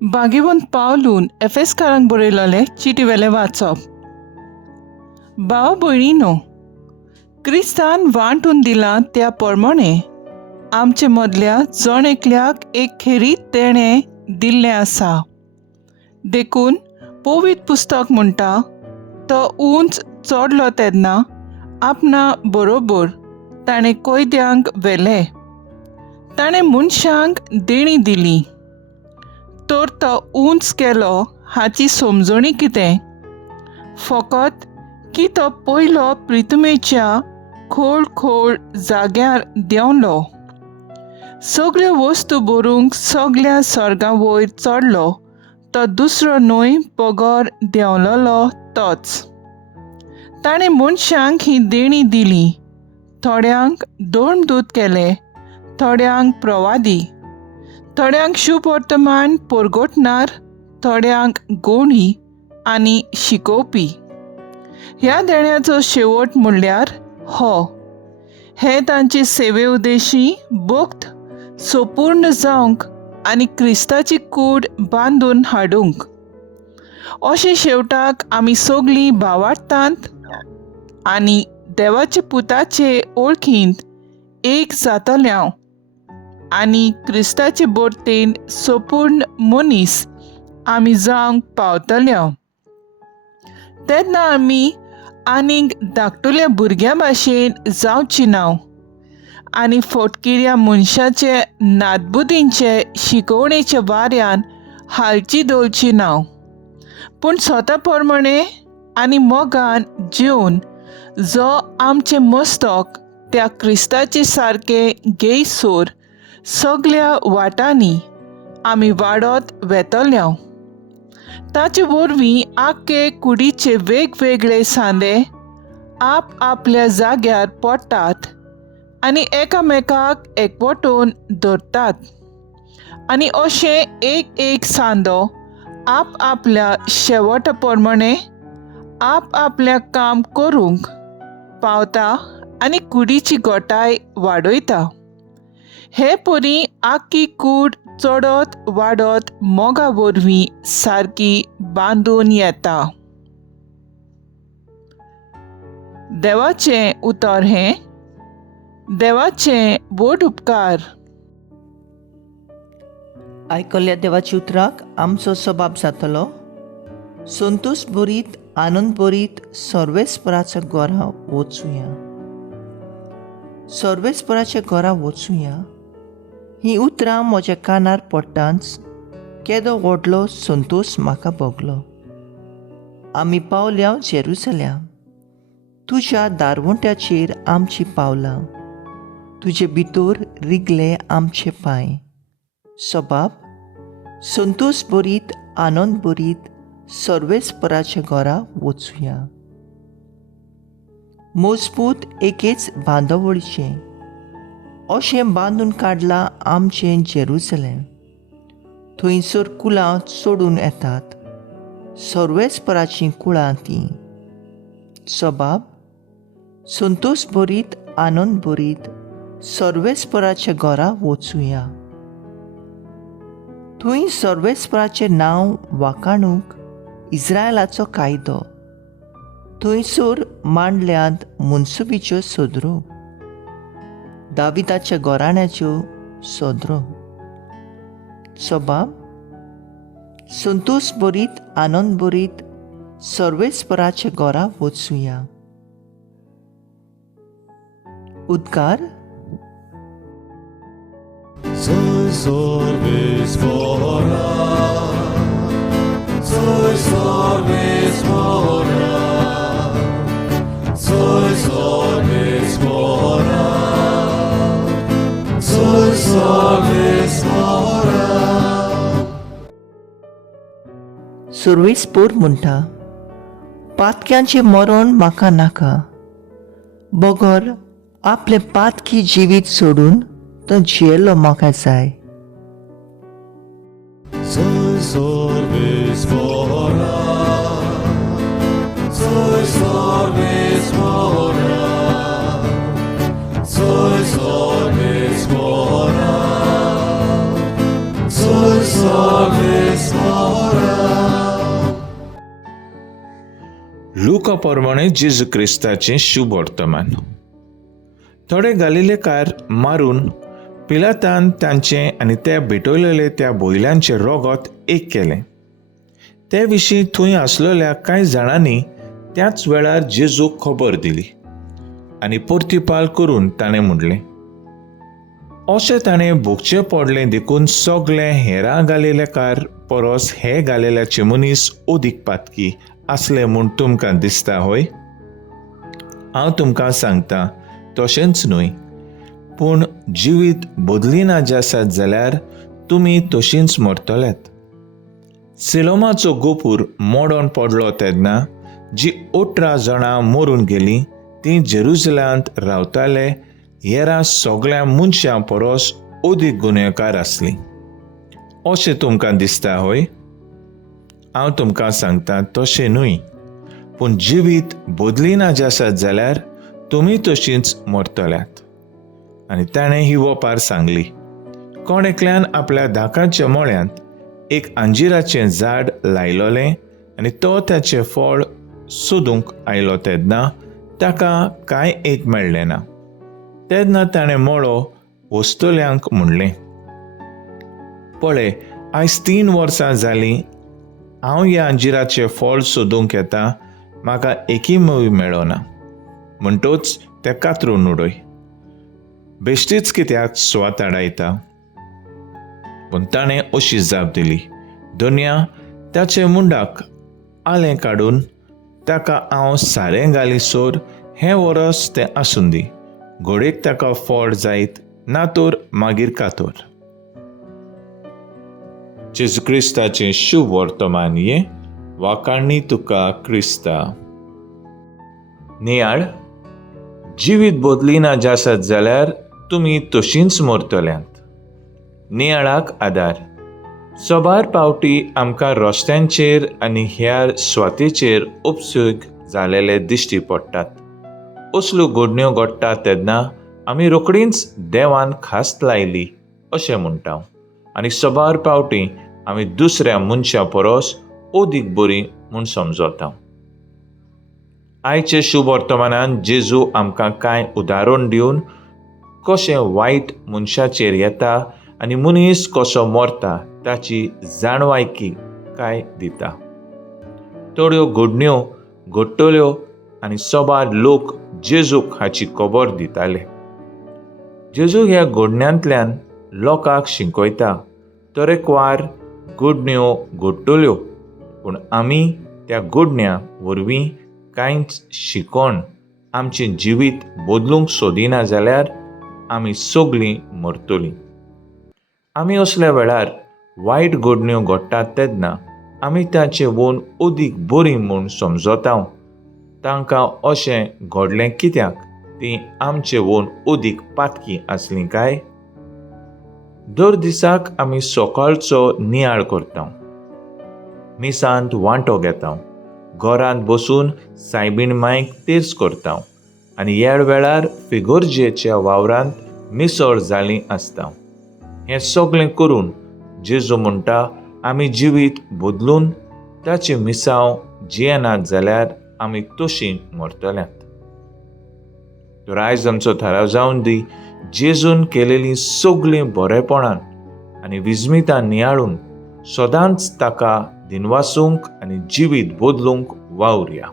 बागेवन पावलून एफेसकारांक बरयलोलें चिटीवेलें वाचप. भाव भयणीनो, क्रिस्तान वांटून दिलां त्या प्रमाणे आमचे मदल्या जण एकल्याक एक खेरीत देणें दिल्लें आसा. देखून पवित्र पुस्तक म्हणटा तो उंच चडलो तेन्ना आपणा बरोबर ताणें कैद्यांक व्हेले. ताणें मनशांक देणी दिली. तर तो उंच केलो हाची समजणी कितें? फकत की तो पयलो प्रिथमेच्या खोल जाग्यार देंवलो. सगळ्यो वस्तू भरूंक सगळ्या सर्गा वयर चडलो तो दुसरो न्हय पगोर देंवलोलो तोच. ताणें मनशांक ही देणी दिली. थोड्यांक धर्मदूत केले, थोड्यांक प्रवादी, थोड्यांक शुभ वर्तमान परगटणार, थोड्यांक गोणी आनी शिकोवपी. ह्या देण्याचो शेवट म्हणल्यार हो. हे तांचे सेवे उद्देशी भक्त संपूर्ण जावंक आनी क्रिस्ताची कूड बांदून हाडूंक. अशें शेवटाक आमी सगळीं भावार्थांत आनी देवाच्या पुताचे ओळखींत एक जातल्यांव आनी क्रिस्ताचे बर्तेन संपूर्ण मनीस आमी जावंक पावतल्यो. तेन्ना आमी आनीक धाकटुल्या भुरग्यां भाशेन जावची ना आनी फटकिऱ्या मनशाचे नादबुदींचे शिकवणेच्या वाऱ्यान हालची दवरची ना, पूण स्वता प्रमाणे आनी मोगान जिवन जो आमचें मस्तक त्या क्रिस्ताचे सारकें घेयसोर सगळ्या वाटांनी आमी वाडत वेतल्यो. ताचे वरवीं आख्खे कुडीचे वेगवेगळे सांदे आपल्या जाग्यार पडटात आनी एकामेकाक एकवटून धरतात. आनी अशें एक सांदो आपल्या शेवटा प्रमाणे आपल्या काम करूंक पावता आनी कुडीची घोटाय वाडयता. हे परी आख्खी कूड चडत वाडत मोगा वरवीं सारकी बांदून येता. देवाचें उतर हें. देवाचें व्हड उपकार. आयकल्ल्या देवाच्या उतराक आमचो सबाब जातलो. संतोश भरीत आनंद भरीत सर्वेस्पराच्या घरा वचुया. सर्वेस्पराच्या घरा वचुया ही उतरां म्हज्या कानार पडटांच केदो व्हडलो संतोश म्हाका भोगलो. आमी पावल्या जेरुसलेम. तुज्या दारवंट्याचेर आमची पावलां. तुजे भितर रिगले आमचे पांय. सबाब संतोश भरीत आनंद भरीत सर्वेस्पराच्या घरा वचुया. मजबूत एकेच बांदवळीचें अशें बांदून काडलां आमचें जेरुसलेम. थंयसर कुळां चडून येतात, सर्वेस्पराचीं कुळां तीं. सबाब संतोश भरीत आनंद भरीत सर्वेस्पराच्या घरा वचुया. थंय सर्वेस्पराचें नांव वाखाणूंक इस्रायलाचो कायदो. थंयसर मांडल्यांत मनसुबीच्यो सदरो, दाविदाच्या घराण्याच्यो सदरो. सबाब संतोश भरीत आनंद भरीत सर्वेस्पराच्या घरा वचुया. उद्गार. Soy sorvespora, soy sorvespora, soy sorvespora, soy sorvespora. सर्वेस्पोर म्हणटा, पातक्यांचें मरण म्हाका नाका. बगर आपलें पातकी जिवीत सोडून तो जियेलो म्हाका जाय. Soy sorvespora, soy sorvespora, soy sorvespora, soy sorvespora. लुका प्रमाणे जेजू क्रिस्ताचें शुभ वर्तमान. थोडे गालिलेकार मारून पिलातान तांचे आनी ते भेटयलेले त्या बैलांचे रगत एक केलें. ते विशीं थंय आसलेल्या कांय जाणांनी त्याच वेळार जेजूक खबर दिली आनी परतीपाल करून ताणें म्हणलें. अशें ताणें भोगचें पडलें देखून सगळे हेरां गालिलेकार परस हे गालिल्याचे मनीस ओदीक पातकी आसले म्हूण तुमकां दिसता होय? हांव तुमकां सांगतां तशेंच न्हय, पूण जिवीत बदलिना जे आसात जाल्यार तुमी तशींच मरतल्यात. सिलोमाचो गोपूर मोडोन पडलो तेन्ना जी 18 जाणां मरून गेलीं तीं जेरुसलेमांत रावताले हेरां सगळ्या मनशां परस ओदीक गुन्हेकार आसलीं. अशें तुमकां दिसता होय? हांव तुमकां सांगतां तशें न्हय, पूण जिवीत बदलिना जे आसात जाल्यार तुमी तशींच मरतल्यात. आनी ताणें ही वपार सांगली. कोण एकल्यान आपल्या धाकाच्या मोळ्यांत एक अंजिराचें झाड लायलोलें आनी तो ताचें फळ सोदूंक आयलो तेन्ना ताका कांय एक मेळ्ळें ना. तेन्ना ताणें मोळो वस्तुल्यांक म्हणलें, पळय, आयज 3 वर्सां जालीं हांव ह्या अंजिराचें फळ सोदूंक येता, म्हाका एकय मेळ्ळो ना. म्हणटूच तें कातरून उडय. बेश्टीच कित्याक स्वात आडायता? पूण ताणें अशी जाप दिली, दोनया ताचे मुंडाक आलें काडून ताका हांव सारें घालीसोर हें वरस तें आसूं दी. घोडेक ताका फळ जायत ना तर मागीर कातर. जेजू क्रिस्ताचें शुभ वर्तमान हे वाकाणणी तुका क्रिस्ता. नियाळ, जिवीत बदलिना जे आसात जाल्यार तुमी तशींच मरतल्यांत. नियाळाक आदार. सोबार पावटी आमकां रस्त्यांचेर आनी ह्या स्वातेचेर उपसूग जालेले दिश्टी पडटात. असल्यो घडण्यो घडटात तेन्ना आमी रोखडींच देवान खास्त लायली अशें म्हणटा आनी सोबार पावटी आमी दुसऱ्या मनशा परस ओदीक बरी म्हूण समजता. आयचे शुभ वर्तमानांत जेजू आमकां कांय उदाहरण दिवन कशें वायट मनशाचेर येता आनी मनीस कसो मरता ताची जाणवायकी काय दिता. थोड्यो घडण्यो घडटल्यो आनी सोबार लोक जेजूक हाची खबर दिताले. जेजू ह्या घडण्यांतल्यान लोकांक शिकयता. तरेकवार घडण्यो घडटल्यो, पूण आमी त्या घडण्यां वरवीं कांयच शिकोन आमचें जिवीत बदलूंक सोदिना जाल्यार आमी सगळीं मरतलीं. आमी असल्या वेळार वायट घडण्यो घडटात तेन्ना आमी ताचे वोन ओदीक बरी म्हूण समजता. तांकां अशें घडलें कित्याक तीं आमचे वोन ओदीक पातकी आसलीं काय? दर दिसाक आमी सकाळचो नियाळ करता, मिसांत वांटो घेता, घरांत बसून सायबीण मांयक तेर्स करता आनी ह्या वेळार फिगोर्जेच्या वावरांत मिसळ जालीं आसता. हें सगळें करून जेजू म्हणटा आमी जिवीत बदलून ताची मिसांव जियेनात जाल्यार आमी तशीं मरतल्यांत. तर आयज आमचो थाराव जावन दी जेजून केलेलीं सगळीं बरेपणां आनी विस्मितां नियाळून सदांच ताका दिनवासूंक आनी जिवीत बदलूंक वावुरया.